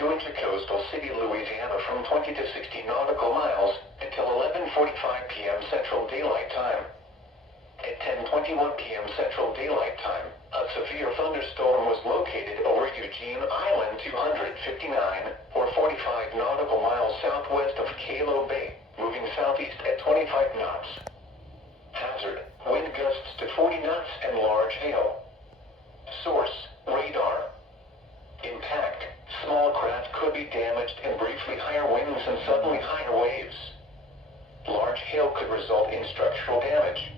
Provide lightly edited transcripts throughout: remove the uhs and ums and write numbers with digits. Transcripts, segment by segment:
to intercoastal city Louisiana from 20 to 60 nautical miles until 11:45 p.m. Central Daylight Time. At 10:21 p.m. Central Daylight Time, a severe thunderstorm was located over Eugene Island 259, or 45 nautical miles southwest of Calo Bay, moving southeast at 25 knots. Hazard: wind gusts to 40 knots and large hail. Source: radar. Impact: small craft could be damaged and briefly higher winds and suddenly higher waves. Large hail could result in structural damage.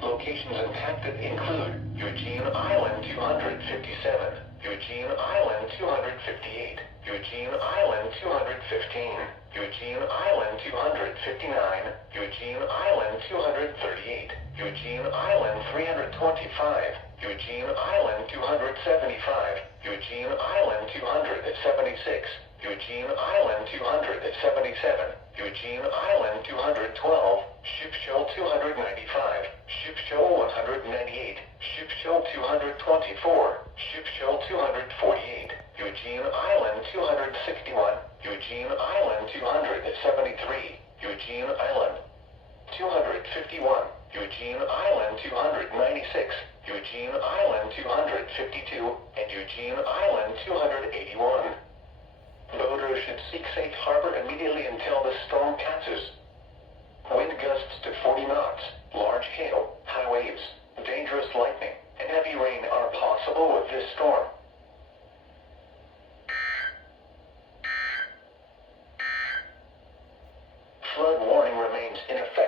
Locations impacted include Eugene Island 257, Eugene Island 258, Eugene Island 215, Eugene Island 259, Eugene Island 238, Eugene Island 325, Eugene Island 275, Eugene Island 276, Eugene Island 277, Eugene Island 212, Ship Shoal 295, Ship Shoal 198, Ship Shoal 224, Ship Shoal 248, Eugene Island 261, Eugene Island 273, Eugene Island 251, Eugene Island 296, Eugene Island 252, and Eugene Island 281. Boaters should seek safe harbor immediately until the storm passes. Wind gusts to 40 knots, large hail, high waves, dangerous lightning, and heavy rain are possible with this storm. Flood warning remains in effect.